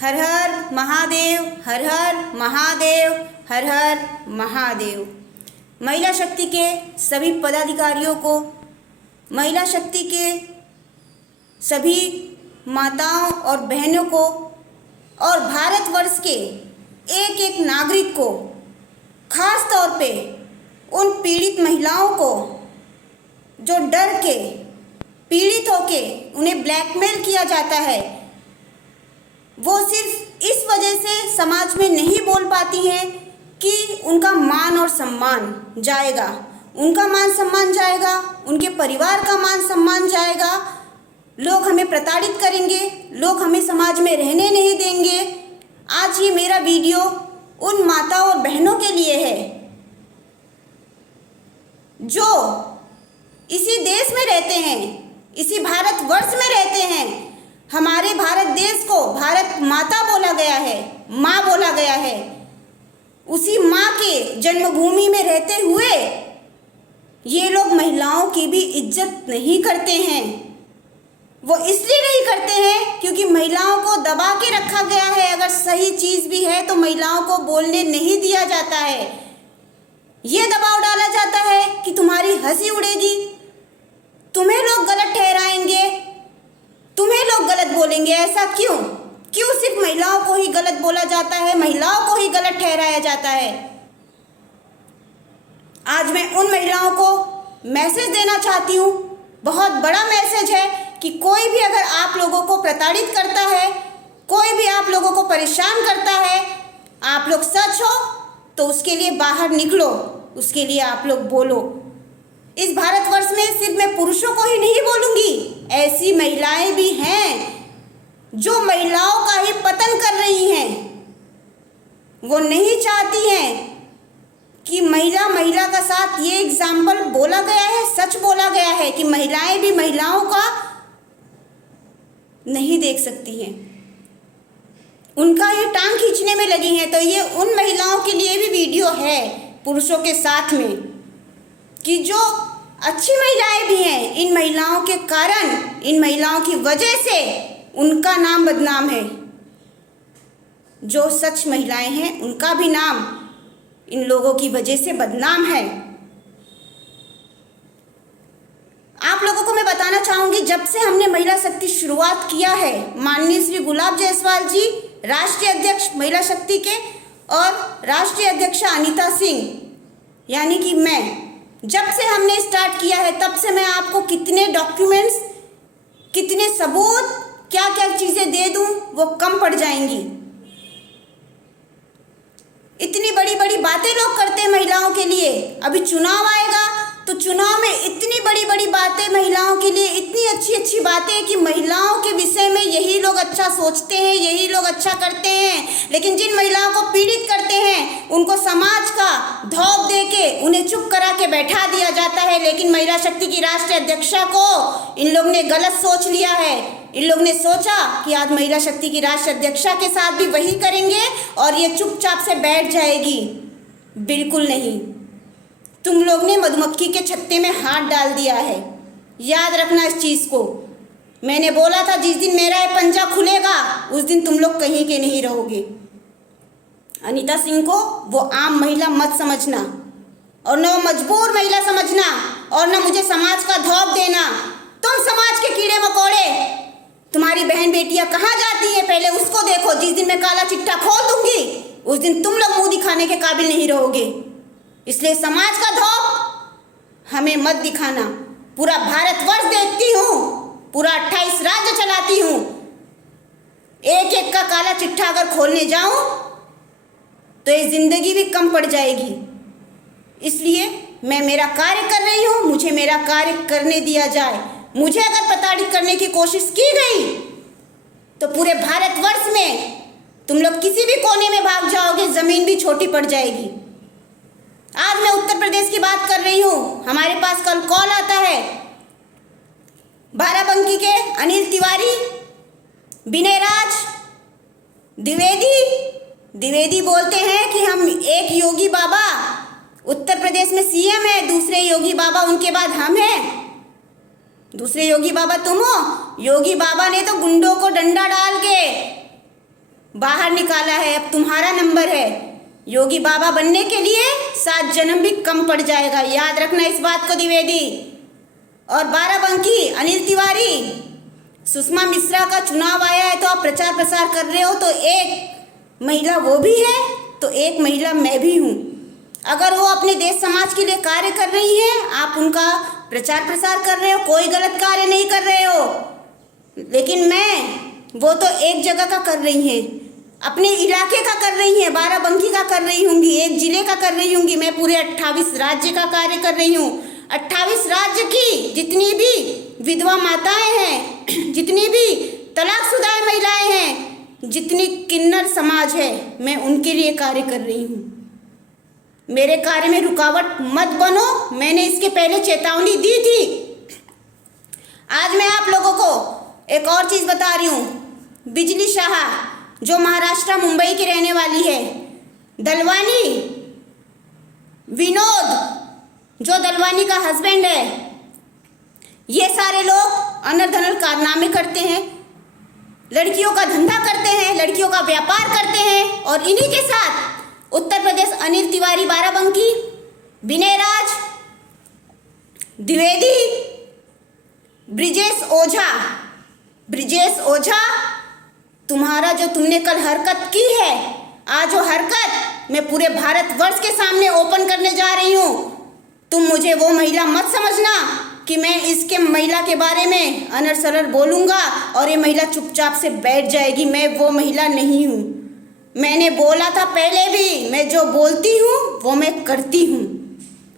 हर हर महादेव, हर हर महादेव, हर हर महादेव। महिला शक्ति के सभी पदाधिकारियों को, महिला शक्ति के सभी माताओं और बहनों को और भारतवर्ष के एक एक नागरिक को, खास तौर पे उन पीड़ित महिलाओं को जो डर के, पीड़ित होके उन्हें ब्लैकमेल किया जाता है, वो सिर्फ इस वजह से समाज में नहीं बोल पाती हैं कि उनका मान और सम्मान जाएगा, उनका मान सम्मान जाएगा, उनके परिवार का मान सम्मान जाएगा, लोग हमें प्रताड़ित करेंगे, लोग हमें समाज में रहने नहीं देंगे। आज ये मेरा वीडियो उन माताओं और बहनों के लिए है जो इसी देश में रहते हैं, इसी भारतवर्ष में रहते हैं। हमारे भारत देश को भारत माता बोला गया है, माँ बोला गया है। उसी माँ के जन्मभूमि में रहते हुए ये लोग महिलाओं की भी इज्जत नहीं करते हैं। वो इसलिए नहीं करते हैं क्योंकि महिलाओं को दबा के रखा गया है। अगर सही चीज़ भी है तो महिलाओं को बोलने नहीं दिया जाता है। ये दबाव डाला जाता है कि तुम्हारी हंसी उड़ेगी, तुम्हें लोग गलत ठहराएंगे, तुम्हें लोग गलत बोलेंगे। ऐसा क्यों? क्यों सिर्फ महिलाओं को ही गलत बोला जाता है, महिलाओं को ही गलत ठहराया जाता है? आज मैं उन महिलाओं को मैसेज देना चाहती हूँ, बहुत बड़ा मैसेज है कि कोई भी अगर आप लोगों को प्रताड़ित करता है, कोई भी आप लोगों को परेशान करता है, आप लोग सच हो तो उसके लिए बाहर निकलो, उसके लिए आप लोग बोलो। इस भारतवर्ष में सिर्फ मैं पुरुषों को ही नहीं बोलूँगी, ऐसी महिलाएं भी हैं जो महिलाओं का ही पतन कर रही हैं। वो नहीं चाहती हैं कि महिला का साथ, ये एग्जाम्पल बोला गया है, सच बोला गया है कि महिलाएं भी महिलाओं का नहीं देख सकती हैं, उनका ही टांग खींचने में लगी हैं। तो ये उन महिलाओं के लिए भी वीडियो है पुरुषों के साथ में कि जो अच्छी महिलाएं भी हैं, इन महिलाओं के कारण, इन महिलाओं की वजह से उनका नाम बदनाम है। जो सच महिलाएं हैं उनका भी नाम इन लोगों की वजह से बदनाम है। आप लोगों को मैं बताना चाहूँगी, जब से हमने महिला शक्ति शुरुआत किया है, माननीय श्री गुलाब जायसवाल जी राष्ट्रीय अध्यक्ष महिला शक्ति के और राष्ट्रीय अध्यक्षा अनीता सिंह यानी कि मैं, जब से हमने स्टार्ट किया है तब से मैं आपको कितने डॉक्यूमेंट्स, कितने सबूत, क्या क्या चीज़ें दे दूं वो कम पड़ जाएंगी। इतनी बड़ी बड़ी बातें लोग करते हैं महिलाओं के लिए। अभी चुनाव आएगा तो चुनाव में इतनी बड़ी बड़ी बातें महिलाओं के लिए, इतनी अच्छी अच्छी बातें कि महिलाओं के विषय में यही लोग अच्छा सोचते हैं, यही लोग अच्छा करते हैं। लेकिन जिन महिलाओं को पीड़ित करते हैं उनको समाज का धौप दे के उन्हें चुप करा के बैठा दिया जाता है। लेकिन महिला शक्ति की राष्ट्रीय अध्यक्षा को इन लोग ने गलत सोच लिया है। इन लोग ने सोचा कि आज महिला शक्ति की राष्ट्रीय अध्यक्षा के साथ भी वही करेंगे और ये चुपचाप से बैठ जाएगी। बिल्कुल नहीं, तुम लोग ने मधुमक्खी के छत्ते में हाथ डाल दिया है। याद रखना इस चीज़ को। मैंने बोला था जिस दिन मेरा ये पंजा खुलेगा उस दिन तुम लोग कहीं के नहीं रहोगे। अनीता सिंह को वो आम महिला मत समझना और न वो मजबूर महिला समझना और न मुझे समाज का धौप देना। तुम समाज के कीड़े मकोड़े, तुम्हारी बहन बेटियां कहाँ जाती हैं पहले उसको देखो। जिस दिन मैं काला चिट्ठा खोल दूंगी उस दिन तुम लोग मुंह दिखाने के काबिल नहीं रहोगे। इसलिए समाज का धौप हमें मत दिखाना। पूरा भारतवर्ष देखती हूँ, पूरा 28 राज्य चलाती हूँ। एक एक का काला चिट्ठा अगर खोलने जाऊँ तो ये जिंदगी भी कम पड़ जाएगी। इसलिए मैं मेरा कार्य कर रही हूँ, मुझे मेरा कार्य करने दिया जाए। मुझे अगर प्रताड़ित करने की कोशिश की गई तो पूरे भारतवर्ष में तुम लोग किसी भी कोने में भाग जाओगे, ज़मीन भी छोटी पड़ जाएगी। आज मैं उत्तर प्रदेश की बात कर रही हूँ। हमारे पास कल कॉल आता है बाराबंकी के अनिल तिवारी, विनय राज द्विवेदी बोलते हैं कि हम एक योगी बाबा उत्तर प्रदेश में सीएम है, दूसरे योगी बाबा उनके बाद हम हैं। दूसरे योगी बाबा तुम हो। योगी बाबा ने तो गुंडों को डंडा डाल के बाहर निकाला है। अब तुम्हारा नंबर है। योगी बाबा बनने के लिए 7 जन्म भी कम पड़ जाएगा, याद रखना इस बात को द्विवेदी। और बाराबंकी अनिल तिवारी, सुषमा मिश्रा का चुनाव आया है तो आप प्रचार प्रसार कर रहे हो, तो एक महिला वो भी है तो एक महिला मैं भी हूँ। अगर वो अपने देश समाज के लिए कार्य कर रही हैं, आप उनका प्रचार प्रसार कर रहे हो, कोई गलत कार्य नहीं कर रहे हो। लेकिन वो तो एक जगह का कर रही हैं, अपने इलाके का कर रही हैं, बाराबंकी का कर रही होंगी, एक जिले का कर रही होंगी। मैं पूरे 28 राज्य का कार्य कर रही हूँ। 28 राज्य की जितनी भी विधवा माताएं हैं, जितनी भी तलाकशुदा महिलाएं हैं, जितनी किन्नर समाज है, मैं उनके लिए कार्य कर रही हूँ। मेरे कार्य में रुकावट मत बनो, मैंने इसके पहले चेतावनी दी थी। आज मैं आप लोगों को एक और चीज़ बता रही हूँ। बिजली शाह जो महाराष्ट्र मुंबई की रहने वाली है, दलवानी विनोद जो दलवानी का हस्बैंड है, ये सारे लोग अनर धनर कारनामे करते हैं, लड़कियों का धंधा करते हैं, लड़कियों का व्यापार करते हैं। और इन्हीं के साथ उत्तर प्रदेश अनिल तिवारी बाराबंकी, विनय राज द्विवेदी, ब्रिजेश ओझा, तुम्हारा जो तुमने कल हरकत की है, आज वो हरकत मैं पूरे भारतवर्ष के सामने ओपन करने जा रही हूँ। तुम मुझे वो महिला मत समझना कि मैं इसके महिला के बारे में अनर सनर बोलूँगा और ये महिला चुपचाप से बैठ जाएगी। मैं वो महिला नहीं हूँ। मैंने बोला था पहले भी, मैं जो बोलती हूँ वो मैं करती हूँ।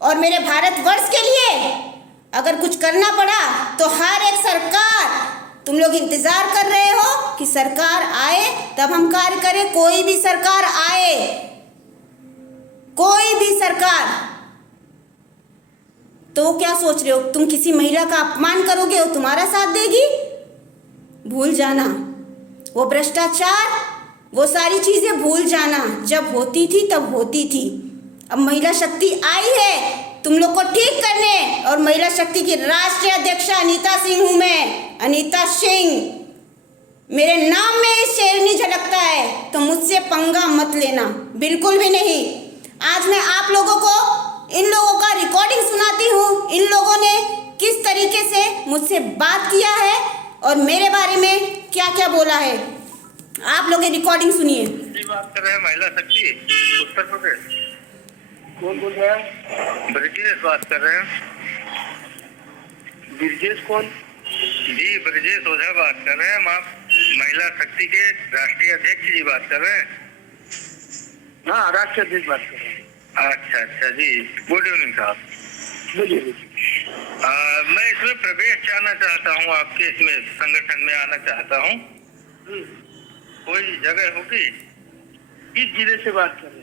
और मेरे भारतवर्ष के लिए अगर कुछ करना पड़ा तो हर एक सरकार, तुम लोग इंतजार कर रहे हो कि सरकार आए तब हम कार्य करें। कोई भी सरकार आए, कोई भी सरकार, तो क्या सोच रहे हो तुम किसी महिला का अपमान करोगे, वो तुम्हारा साथ देगी? भूल जाना वो भ्रष्टाचार, वो सारी चीजें भूल जाना। जब होती थी तब होती थी। अब महिला शक्ति आई है तुम लोग को ठीक करने, और महिला शक्ति की राष्ट्रीय अध्यक्षा अनीता सिंह हूं मैं, अनीता सिंह। मेरे नाम में शेरनी झलकता है तो मुझसे पंगा मत लेना, बिल्कुल भी नहीं। आज मैं आप लोगों को इन लोगों का रिकॉर्डिंग सुनाती हूँ, इन लोगों ने किस तरीके से मुझसे बात किया है और मेरे बारे में क्या क्या बोला है। आप लोग रिकॉर्डिंग सुनिए। बात कर रहे हैं महिला शक्ति उत्तर प्रदेश। कौन बोल रहा है? ब्रजेश बात कर रहे हैं। ब्रजेश कौन? जी ब्रजेश ओझा बात कर रहे हैं। हम आप महिला शक्ति के राष्ट्रीय अध्यक्ष जी बात कर रहे हैं। हाँ, राष्ट्रीय अध्यक्ष बात कर रहे हैं। अच्छा जी, गुड इवनिंग साहब। बोलिए। मैं इसमें प्रवेश चाहना चाहता हूँ, आपके इसमें संगठन में आना चाहता हूँ। कोई जगह होगी? किस जिले से बात कर रहे हैं?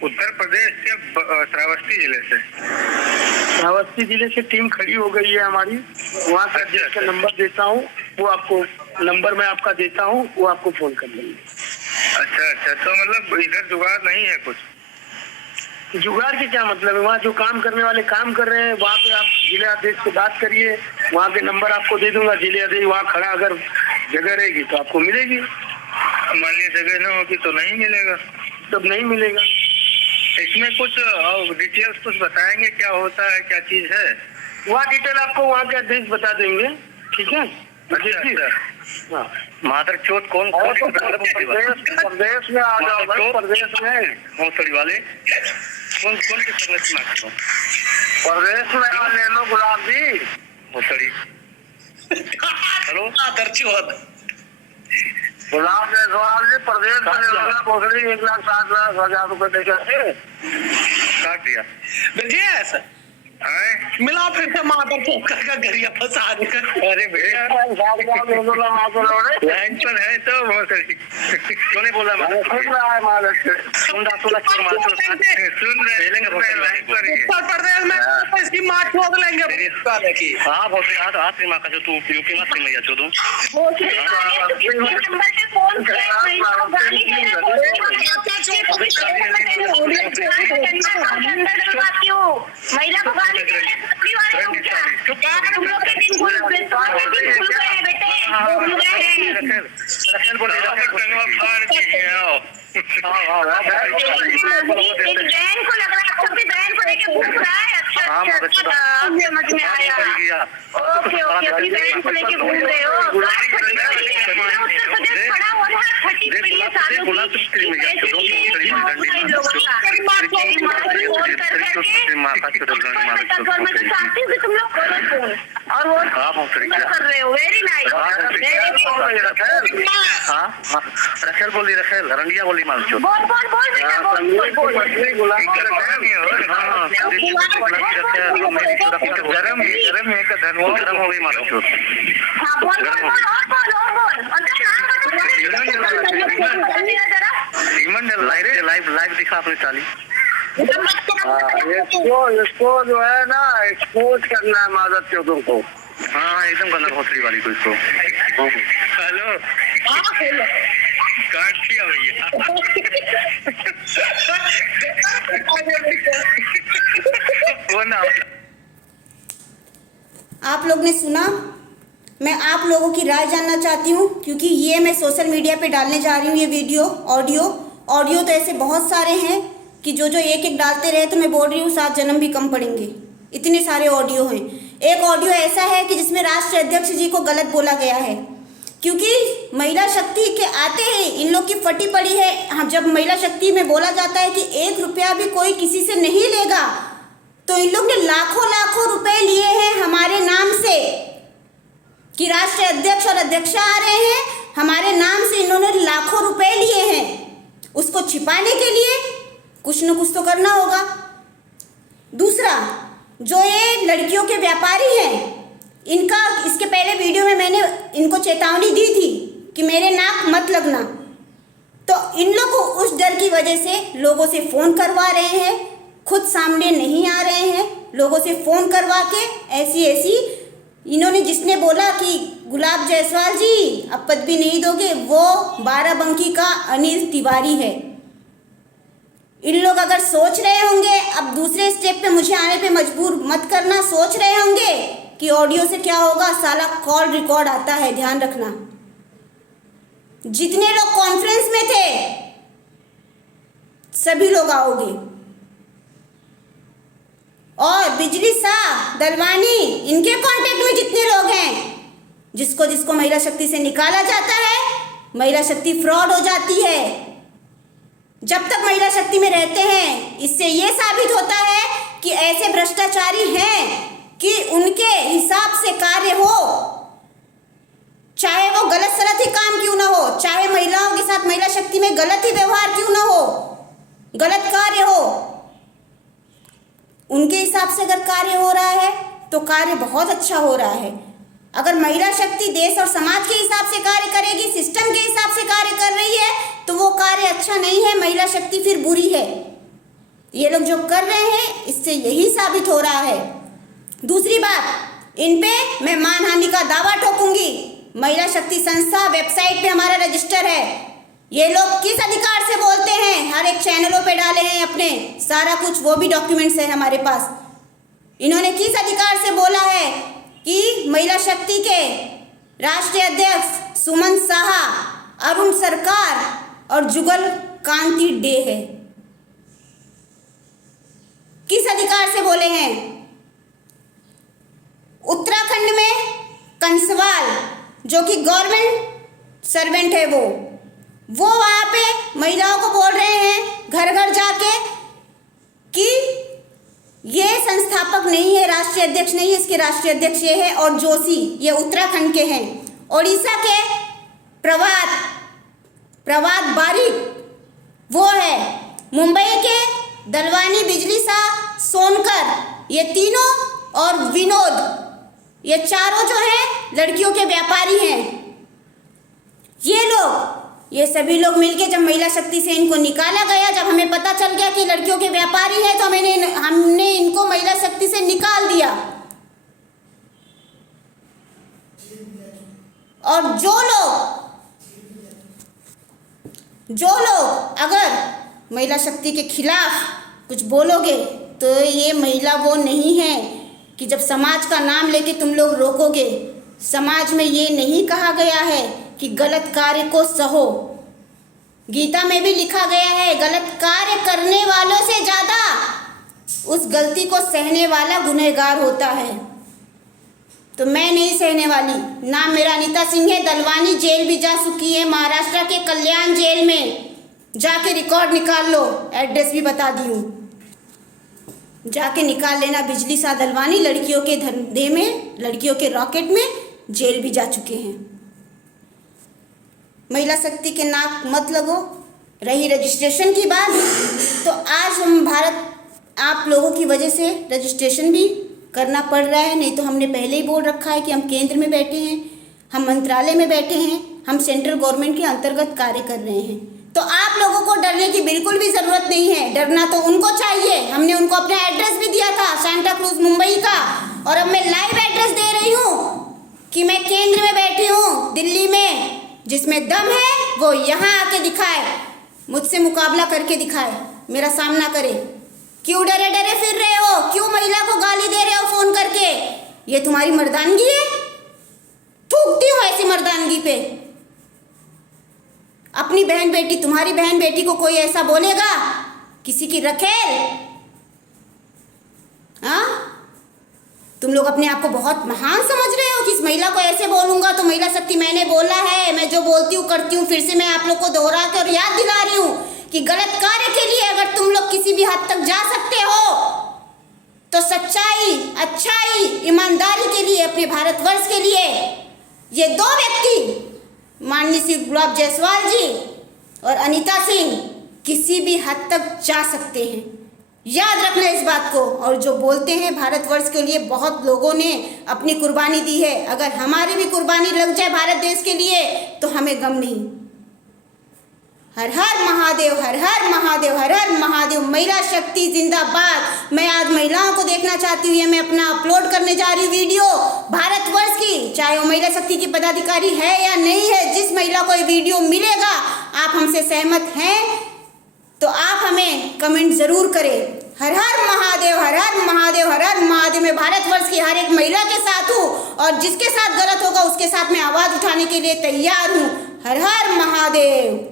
उत्तर प्रदेश के श्रावस्ती जिले से। श्रावस्ती जिले से टीम खड़ी हो गई है हमारी। वहाँ का जिसका नंबर देता हूँ, वो आपको नंबर मैं आपका देता हूँ, वो आपको फोन कर लेंगे। अच्छा, तो मतलब इधर जुगाड़ नहीं है कुछ? जुगाड़ के क्या मतलब है? वहाँ जो काम करने वाले काम कर रहे हैं, वहाँ पे आप जिले अध्यक्ष से बात करिए, वहाँ के नंबर आपको दे दूंगा। जिले अध्यक्ष वहाँ खड़ा, अगर जगह रहेगी तो आपको मिलेगी। मान लीजिए जगह न होगी तो नहीं मिलेगा? तब नहीं मिलेगा। इसमें कुछ डिटेल्स कुछ बताएंगे, क्या होता है, क्या चीज है? वहाँ डिटेल आपको वहाँ के अध्यक्ष बता देंगे, ठीक है? अच्छा। मादर चोट कौन प्रदेश में आ जाओ भाई, प्रदेश में भोसड़ी वाले कौन के संगठन में? प्रदेश में आ ले लो गुलाब जी। भोसड़ी हेलो गुलाब जी प्रदेश में भोसड़ी 1,60,000 रुपए देकर काट दिया। ब्रजेश मिला फिर से मादर पोखर का गरिया फंसा कर। अरे भैया लाइन पर है तो भोसड़ी क्यों नहीं बोला? उत्तर प्रदेश में इसकी माँ छोड़ लेंगे। हाँ भोसड़ी, हाँ तो आपकी माँ का जो तू यूपी मत मैया जो तू महिला को गाली दे रहे हैं, तुम लोग के दिन भूल गए बेटे। रखेल बोलिए टंगवा फाड़ दीजिए आओ बहन को लग रहा है आपको अपनी बहन को लेके घूम रहा है। अच्छा समझ में आया। ओके अपनी बहन को लेके घूम रहे हो। उत्तर प्रदेश पड़ा हुआ है 30 पीढ़ी सालों की मैं तो चाहती हूँ कि तुम लोग करो फोन और वो कर रहे हो। Very nice. रखेल बोली रखेल रंगिया बोली माल चो बोल बोल बोल बेटा बोल बोल गरम है का धनवा गरम हो गई माल चो हाँ बोल बोल बोल और बोल लाइव दिखा अपनी चाली और इसको जो है ना एक्सपोज करना है मादक चौधरी को। हाँ एकदम गलत होतरी वाली को इसको। हेलो काट दिया भैया वो ना आप लोग ने सुना। मैं आप लोगों की राय जानना चाहती हूँ क्योंकि ये मैं सोशल मीडिया पे डालने जा रही हूँ ये वीडियो। ऑडियो तो ऐसे बहुत सारे हैं कि जो एक एक डालते रहे तो मैं बोल रही हूँ 7 जन्म भी कम पड़ेंगे, इतने सारे ऑडियो हैं। एक ऑडियो ऐसा है कि जिसमें राष्ट्रीय अध्यक्ष जी को गलत बोला गया है क्योंकि महिला शक्ति के आते ही इन लोग की फटी पड़ी है। हम जब महिला शक्ति में बोला जाता है कि 1 रुपया भी कोई किसी से नहीं लेगा तो इन लोग ने लाखों लाखों रुपए लिए हैं हमारे नाम से कि राष्ट्रीय अध्यक्ष और अध्यक्षा आ रहे हैं, हमारे नाम से इन्होंने लाखों रुपए लिए हैं। उसको छिपाने के लिए कुछ न कुछ तो करना होगा। दूसरा, जो ये लड़कियों के व्यापारी हैं इनका इसके पहले वीडियो में मैंने इनको चेतावनी दी थी कि मेरे नाक मत लगना, तो इन लोग को उस डर की वजह से लोगों से फ़ोन करवा रहे हैं, खुद सामने नहीं आ रहे हैं, लोगों से फ़ोन करवा के ऐसी इन्होंने जिसने बोला कि गुलाब जायसवाल जी अब पदवी नहीं दोगे, वो बाराबंकी का अनिल तिवारी है। इन लोग अगर सोच रहे होंगे अब दूसरे स्टेप पे मुझे आने पे मजबूर मत करना, सोच रहे होंगे कि ऑडियो से क्या होगा, साला कॉल रिकॉर्ड आता है, ध्यान रखना। जितने लोग कॉन्फ्रेंस में थे सभी लोग आओगे और बिजली शाह दलवानी इनके कांटेक्ट में जितने लोग हैं, जिसको महिला शक्ति से निकाला जाता है महिला शक्ति फ्रॉड हो जाती है। जब तक महिला शक्ति में रहते हैं इससे ये साबित होता है कि ऐसे भ्रष्टाचारी हैं कि उनके हिसाब से कार्य हो, चाहे वो गलत सलत ही काम क्यों ना हो, चाहे महिलाओं के साथ महिला शक्ति में गलत ही व्यवहार क्यों ना हो, गलत कार्य हो, उनके हिसाब से अगर कार्य हो रहा है तो कार्य बहुत अच्छा हो रहा है। अगर महिला शक्ति देश और समाज के हिसाब से कार्य करेगी, सिस्टम के हिसाब से कार्य कर रही है तो वो कार्य अच्छा नहीं है, महिला शक्ति फिर बुरी है। ये लोग जो कर रहे हैं इससे यही साबित हो रहा है। दूसरी बात, इन पे मैं मानहानि का दावा ठोकूंगी। महिला शक्ति संस्था वेबसाइट पे हमारा रजिस्टर है। ये लोग किस अधिकार से बोलते हैं, हर एक चैनलों पे डाले हैं अपने सारा कुछ, वो भी डॉक्यूमेंट्स है हमारे पास। इन्होंने किस अधिकार से बोला है कि महिला शक्ति के राष्ट्रीय अध्यक्ष सुमन साहा, अरुण सरकार और जुगल कांति डे है, किस अधिकार से बोले हैं? उत्तराखंड में कंसवाल जो कि गवर्नमेंट सर्वेंट है वो वहाँ पे महिलाओं को बोल रहे हैं घर घर जाके कि ये संस्थापक नहीं है, राष्ट्रीय अध्यक्ष नहीं है, इसके राष्ट्रीय अध्यक्ष ये है। और जोशी ये उत्तराखंड के हैं। ओडिशा के प्रभात बारिक वो है। मुंबई के दलवानी, बिजली शाह, सोनकर, ये तीनों और विनोद, ये चारों जो हैं लड़कियों के व्यापारी हैं। ये सभी लोग मिलके जब महिला शक्ति से इनको निकाला गया, जब हमें पता चल गया कि लड़कियों के व्यापारी हैं तो हमने इनको महिला शक्ति से निकाल दिया। और जो लोग अगर महिला शक्ति के खिलाफ कुछ बोलोगे तो ये महिला वो नहीं है कि जब समाज का नाम लेके तुम लोग रोकोगे। समाज में ये नहीं कहा गया है कि गलत कार्य को सहो। गीता में भी लिखा गया है गलत कार्य करने वालों से ज़्यादा उस गलती को सहने वाला गुनहगार होता है। तो मैं नहीं सहने वाली। नाम मेरा अनीता सिंह है। दलवानी जेल भी जा चुकी है, महाराष्ट्र के कल्याण जेल में। जाके रिकॉर्ड निकाल लो, एड्रेस भी बता दी हूँ, जाके निकाल लेना। बिजली सा दलवानी लड़कियों के धंधे में, लड़कियों के रॉकेट में जेल भी जा चुके हैं। महिला शक्ति के नाक मत लगो। रही रजिस्ट्रेशन की बात, तो आज हम भारत आप लोगों की वजह से रजिस्ट्रेशन भी करना पड़ रहा है। नहीं तो हमने पहले ही बोल रखा है कि हम केंद्र में बैठे हैं, हम मंत्रालय में बैठे हैं, हम सेंट्रल गवर्नमेंट के अंतर्गत कार्य कर रहे हैं। तो आप लोगों को डरने की बिल्कुल भी ज़रूरत नहीं है। डरना तो उनको चाहिए। हमने उनको अपना एड्रेस भी दिया था, सांता क्रूज मुंबई का, और अब मैं लाइव एड्रेस दे रही हूँ कि मैं केंद्र में बैठी हूँ, दिल्ली में। जिसमें दम है वो यहाँ आके दिखाए, मुझसे मुकाबला करके दिखाए, मेरा सामना करे। क्यों डरे डरे फिर रहे हो? क्यों महिला को गाली दे रहे हो फ़ोन करके? ये तुम्हारी मर्दानगी है? थूकती हो ऐसी मर्दानगी पे। अपनी बहन बेटी, तुम्हारी बहन बेटी को कोई ऐसा बोलेगा? किसी की रखेल? हाँ, तुम लोग अपने आप को बहुत महान समझ रहे हो कि इस महिला को ऐसे बोलूंगा तो महिला शक्ति मैंने बोला है, मैं जो बोलती हूँ करती हूँ। फिर से मैं आप लोग को दोहरा कर याद दिला रही हूँ कि गलत कार्य के लिए अगर तुम लोग किसी भी हद तक जा सकते हो तो सच्चाई, अच्छाई, ईमानदारी के लिए, अपने भारतवर्ष के लिए ये दो व्यक्ति, माननीय श्री गुलाब जायसवाल जी और अनीता सिंह, किसी भी हद तक जा सकते हैं। याद रखना इस बात को। और जो बोलते हैं भारतवर्ष के लिए बहुत लोगों ने अपनी कुर्बानी दी है, अगर हमारी भी कुर्बानी लग जाए भारत देश के लिए तो हमें गम नहीं। हर हर महादेव, हर हर महादेव, हर हर महादेव। महिला शक्ति जिंदाबाद। मैं आज महिलाओं को देखना चाहती हूँ। ये मैं अपना अपलोड करने जा रही हूँ वीडियो भारतवर्ष की, चाहे वो महिला शक्ति की पदाधिकारी है या नहीं है। जिस महिला को ये वीडियो मिलेगा, आप हमसे सहमत हैं तो आप हमें कमेंट ज़रूर करें। हर हर महादेव, हर हर महादेव, हर हर महादेव। मैं भारतवर्ष की हर एक महिला के साथ हूँ और जिसके साथ गलत होगा उसके साथ मैं आवाज़ उठाने के लिए तैयार हूँ। हर हर महादेव।